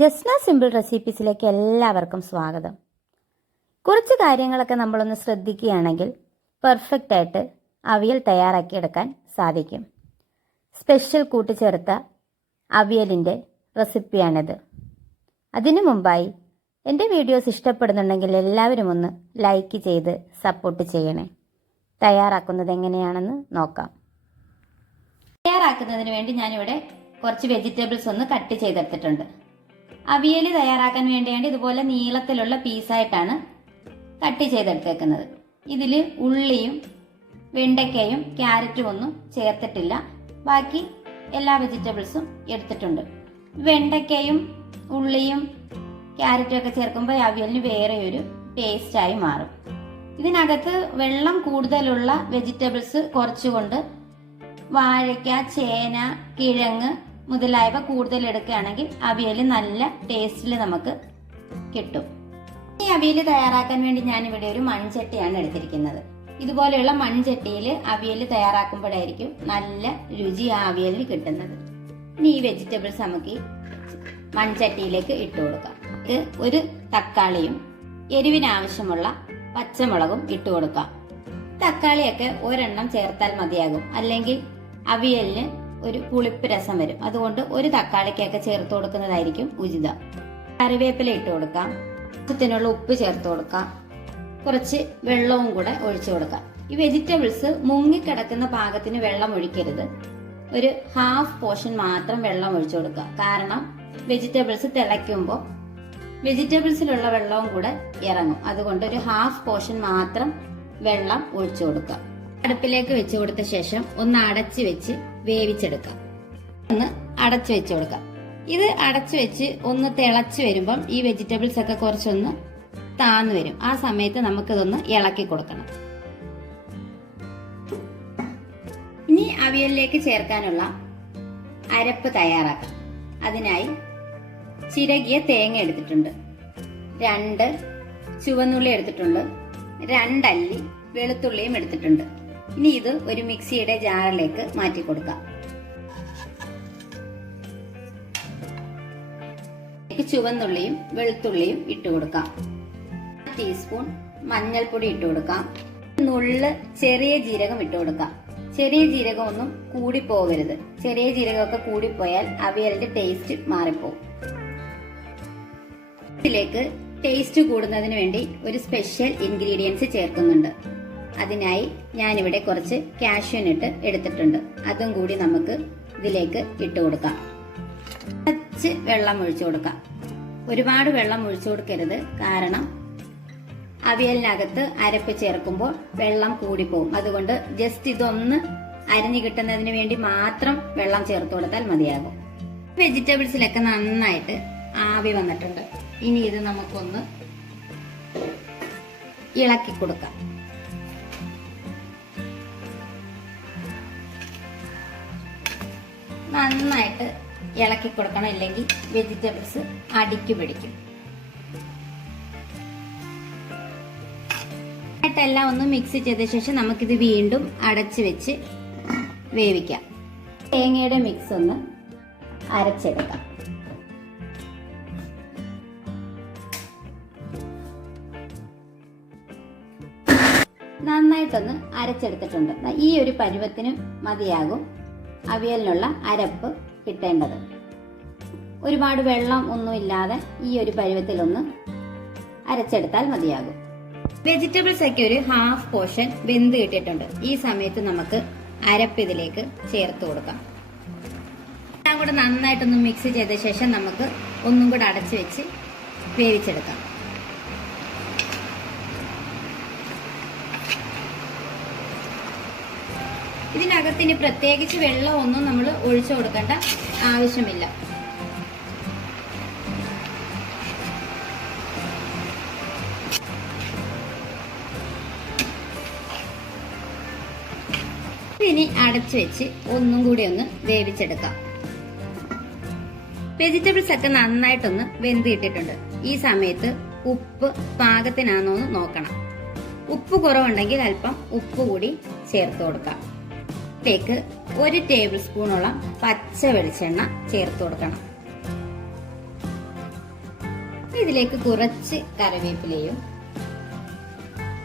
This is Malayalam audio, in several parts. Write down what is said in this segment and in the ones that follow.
ജസ്ന സിമ്പിൾ റെസിപ്പീസിലേക്ക് എല്ലാവർക്കും സ്വാഗതം. കുറച്ച് കാര്യങ്ങളൊക്കെ നമ്മളൊന്ന് ശ്രദ്ധിക്കുകയാണെങ്കിൽ പെർഫെക്റ്റ് ആയിട്ട് അവിയൽ തയ്യാറാക്കിയെടുക്കാൻ സാധിക്കും. സ്പെഷ്യൽ കൂട്ടിച്ചേർത്ത അവിയലിന്റെ റെസിപ്പിയാണിത്. അതിനു മുമ്പായി എന്റെ വീഡിയോസ് ഇഷ്ടപ്പെടുന്നുണ്ടെങ്കിൽ എല്ലാവരും ഒന്ന് ലൈക്ക് ചെയ്ത് സപ്പോർട്ട് ചെയ്യണേ. തയ്യാറാക്കുന്നത് എങ്ങനെയാണെന്ന് നോക്കാം. തയ്യാറാക്കുന്നതിന് വേണ്ടി ഞാനിവിടെ കുറച്ച് വെജിറ്റബിൾസ് ഒന്ന് കട്ട് ചെയ്തെടുത്തിട്ടുണ്ട്. അവിയൽ തയ്യാറാക്കാൻ വേണ്ടിയാണ് ഇതുപോലെ നീളത്തിലുള്ള പീസായിട്ടാണ് കട്ട് ചെയ്തെടുത്തേക്കുന്നത്. ഇതിൽ ഉള്ളിയും വെണ്ടയ്ക്കയും ക്യാരറ്റും ഒന്നും ചേർത്തിട്ടില്ല. ബാക്കി എല്ലാ വെജിറ്റബിൾസും എടുത്തിട്ടുണ്ട്. വെണ്ടയ്ക്കയും ഉള്ളിയും ക്യാരറ്റും ഒക്കെ ചേർക്കുമ്പോൾ അവിയലിന് വേറെ ഒരു ടേസ്റ്റായി മാറും. ഇതിനകത്ത് വെള്ളം കൂടുതലുള്ള വെജിറ്റബിൾസ് കുറച്ചുകൊണ്ട് വാഴയ്ക്ക ചേന കിഴങ്ങ് മുതലായവ കൂടുതൽ എടുക്കുകയാണെങ്കിൽ അവിയൽ നല്ല ടേസ്റ്റിൽ നമുക്ക് കിട്ടും. ഈ അവിയൽ തയ്യാറാക്കാൻ വേണ്ടി ഞാൻ ഇവിടെ ഒരു മൺചട്ടിയാണ് എടുത്തിരിക്കുന്നത്. ഇതുപോലെയുള്ള മൺചട്ടിയിൽ അവിയൽ തയ്യാറാക്കുമ്പോഴായിരിക്കും നല്ല രുചി ആ അവിയലിന് കിട്ടുന്നത്. ഇനി ഈ വെജിറ്റബിൾസ് നമുക്ക് മൺചട്ടിയിലേക്ക് ഇട്ട് കൊടുക്കാം. ഒരു തക്കാളിയും എരിവിനാവശ്യമുള്ള പച്ചമുളകും ഇട്ട് കൊടുക്കാം. തക്കാളിയൊക്കെ ഒരെണ്ണം ചേർത്താൽ മതിയാകും. അല്ലെങ്കിൽ അവിയലിന് ഒരു പുളിപ്പ് രസം വരും. അതുകൊണ്ട് ഒരു തക്കാളിക്കൊക്കെ ചേർത്ത് കൊടുക്കുന്നതായിരിക്കും ഉചിതം. കറിവേപ്പില ഇട്ട് കൊടുക്കാം. ആവശ്യത്തിനുള്ള ഉപ്പ് ചേർത്ത് കൊടുക്കാം. കുറച്ച് വെള്ളവും കൂടെ ഒഴിച്ചു കൊടുക്കാം. ഈ വെജിറ്റബിൾസ് മുങ്ങിക്കിടക്കുന്ന പാകത്തിന് വെള്ളം ഒഴിക്കരുത്. ഒരു ഹാഫ് പോർഷൻ മാത്രം വെള്ളം ഒഴിച്ചു കൊടുക്കുക. കാരണം വെജിറ്റബിൾസ് തിളയ്ക്കുമ്പോൾ വെജിറ്റബിൾസിലുള്ള വെള്ളവും കൂടെ ഇറങ്ങും. അതുകൊണ്ട് ഒരു ഹാഫ് പോർഷൻ മാത്രം വെള്ളം ഒഴിച്ചു കൊടുക്കുക. അടുപ്പിലേക്ക് വെച്ച് കൊടുത്ത ശേഷം ഒന്ന് അടച്ച് വെച്ച് വേവിച്ചെടുക്കാം. ഒന്ന് അടച്ച് വെച്ച് കൊടുക്കാം. ഇത് അടച്ചു വെച്ച് ഒന്ന് തിളച്ച് വരുമ്പം ഈ വെജിറ്റബിൾസ് ഒക്കെ കുറച്ചൊന്ന് താന്നു വരും. ആ സമയത്ത് നമുക്കിതൊന്ന് ഇളക്കി കൊടുക്കണം. ഇനി അവിയലിലേക്ക് ചേർക്കാനുള്ള അരപ്പ് തയ്യാറാക്കാം. അതിനായി ചിരകിയ തേങ്ങ എടുത്തിട്ടുണ്ട്. രണ്ട് ചുവന്നുള്ളി എടുത്തിട്ടുണ്ട്. രണ്ടല്ലി വെളുത്തുള്ളിയും എടുത്തിട്ടുണ്ട്. ഇനി ഇത് ഒരു മിക്സിയുടെ ജാറിലേക്ക് മാറ്റി കൊടുക്കാം. ചുവന്നുള്ളിയും വെളുത്തുള്ളിയും ഇട്ട് കൊടുക്കാം. ടീസ്പൂൺ മഞ്ഞൾപ്പൊടി ഇട്ട് കൊടുക്കാം. നുള്ള് ചെറിയ ജീരകം ഇട്ട് കൊടുക്കാം. ചെറിയ ജീരകം ഒന്നും കൂടി പോകരുത് ചെറിയ ജീരകമൊക്കെ കൂടിപ്പോയാൽ അവിയലിന്റെ ടേസ്റ്റ് മാറിപ്പോകും ഇതിലേക്ക് ടേസ്റ്റ് കൂടുന്നതിന് വേണ്ടി ഒരു സ്പെഷ്യൽ ഇൻഗ്രീഡിയൻസ് ചേർക്കുന്നുണ്ട്. അതിനായി ഞാനിവിടെ കുറച്ച് കാഷ്യൂനിട്ട് എടുത്തിട്ടുണ്ട്. അതും കൂടി നമുക്ക് ഇതിലേക്ക് ഇട്ട് കൊടുക്കാം. കുറച്ച് വെള്ളം ഒഴിച്ചു കൊടുക്കാം. ഒരുപാട് വെള്ളം ഒഴിച്ചു കൊടുക്കരുത്. കാരണം അവിയലിനകത്ത് അരപ്പ് ചേർക്കുമ്പോൾ വെള്ളം കൂടിപ്പോവും. അതുകൊണ്ട് ജസ്റ്റ് ഇതൊന്ന് അരിഞ്ഞു കിട്ടുന്നതിന് വേണ്ടി മാത്രം വെള്ളം ചേർത്ത് കൊടുത്താൽ മതിയാകും. വെജിറ്റബിൾസിലൊക്കെ നന്നായിട്ട് ആവി വന്നിട്ടുണ്ട്. ഇനി ഇത് നമുക്കൊന്ന് ഇളക്കി കൊടുക്കാം. നന്നായിട്ട് ഇളക്കി കൊടുക്കണം. ഇല്ലെങ്കിൽ വെജിറ്റബിൾസ് അടിക്ക് പിടിക്കും. എല്ലാം ഒന്ന് മിക്സ് ചെയ്ത ശേഷം നമുക്കിത് വീണ്ടും അടച്ച് വെച്ച് വേവിക്കാം. തേങ്ങയുടെ മിക്സ് ഒന്ന് അരച്ചെടുക്കാം. നന്നായിട്ടൊന്ന് അരച്ചെടുത്തിട്ടുണ്ട്. ഈ ഒരു പരുവത്തിന് മതിയാകും. അവിയലിനുള്ള അരപ്പ് കിട്ടേണ്ടത്. ഒരുപാട് വെള്ളം ഒന്നും ഇല്ലാതെ ഈ ഒരു പരുവത്തിലൊന്ന് അരച്ചെടുത്താൽ മതിയാകും. വെജിറ്റബിൾസ് ഒക്കെ ഒരു ഹാഫ് പോർഷൻ വെന്ത് കിട്ടിയിട്ടുണ്ട്. ഈ സമയത്ത് നമുക്ക് അരപ്പ് ഇതിലേക്ക് ചേർത്ത് കൊടുക്കാം. എല്ലാം കൂടെ നന്നായിട്ടൊന്ന് മിക്സ് ചെയ്ത ശേഷം നമുക്ക് ഒന്നും കൂടെ അടച്ചു വെച്ച് വേവിച്ചെടുക്കാം. ഇതിനകത്തിന് പ്രത്യേകിച്ച് വെള്ളമൊന്നും നമ്മൾ ഒഴിച്ചു കൊടുക്കേണ്ട ആവശ്യമില്ല. ഇനി അടച്ചു വെച്ച് ഒന്നും കൂടി ഒന്ന് വേവിച്ചെടുക്കാം. വെജിറ്റബിൾസ് ഒക്കെ നന്നായിട്ടൊന്ന് വെന്തിയിട്ടിട്ടുണ്ട് ഈ സമയത്ത് ഉപ്പ് പാകത്തിനാണോ നോക്കണം. ഉപ്പ് കുറവുണ്ടെങ്കിൽ അല്പം ഉപ്പ് കൂടി ചേർത്ത് കൊടുക്കാം. ഇതിലേക്ക് ഒരു ടേബിൾ സ്പൂണോളം പച്ച വെളിച്ചെണ്ണ ചേർത്ത് കൊടുക്കണം. ഇതിലേക്ക് കുറച്ച് കറിവേപ്പിലയും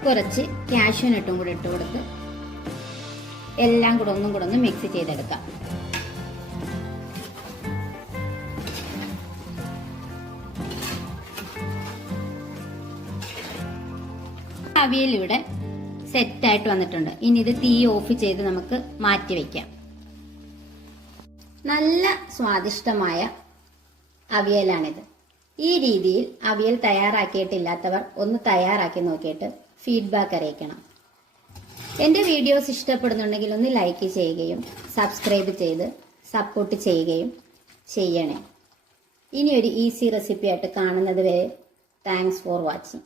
കുറച്ച് കാഷ്യൂനട്ടും കൂടി ഇട്ട് കൊടുത്ത് എല്ലാം കൂടെ ഒന്നും കൂടെ ഒന്ന് മിക്സ് ചെയ്തെടുക്കാം. അവിയൽ ഇവിടെ സെറ്റായിട്ട് വന്നിട്ടുണ്ട്. ഇനി ഇത് തീ ഓഫ് ചെയ്ത് നമുക്ക് മാറ്റി വെക്കാം. നല്ല സ്വാദിഷ്ടമായ അവിയലാണിത്. ഈ രീതിയിൽ അവിയൽ തയ്യാറാക്കിയിട്ടില്ലാത്തവർ ഒന്ന് തയ്യാറാക്കി നോക്കിയിട്ട് ഫീഡ്ബാക്ക് അറിയിക്കണം. എന്റെ വീഡിയോസ് ഇഷ്ടപ്പെടുന്നുണ്ടെങ്കിൽ ഒന്ന് ലൈക്ക് ചെയ്യുകയും സബ്സ്ക്രൈബ് ചെയ്ത് സപ്പോർട്ട് ചെയ്യുകയും ചെയ്യണേ. ഇനി ഒരു ഈസി റെസിപ്പി ആയിട്ട് കാണുന്നത് വരെ താങ്ക്സ് ഫോർ വാച്ചിങ്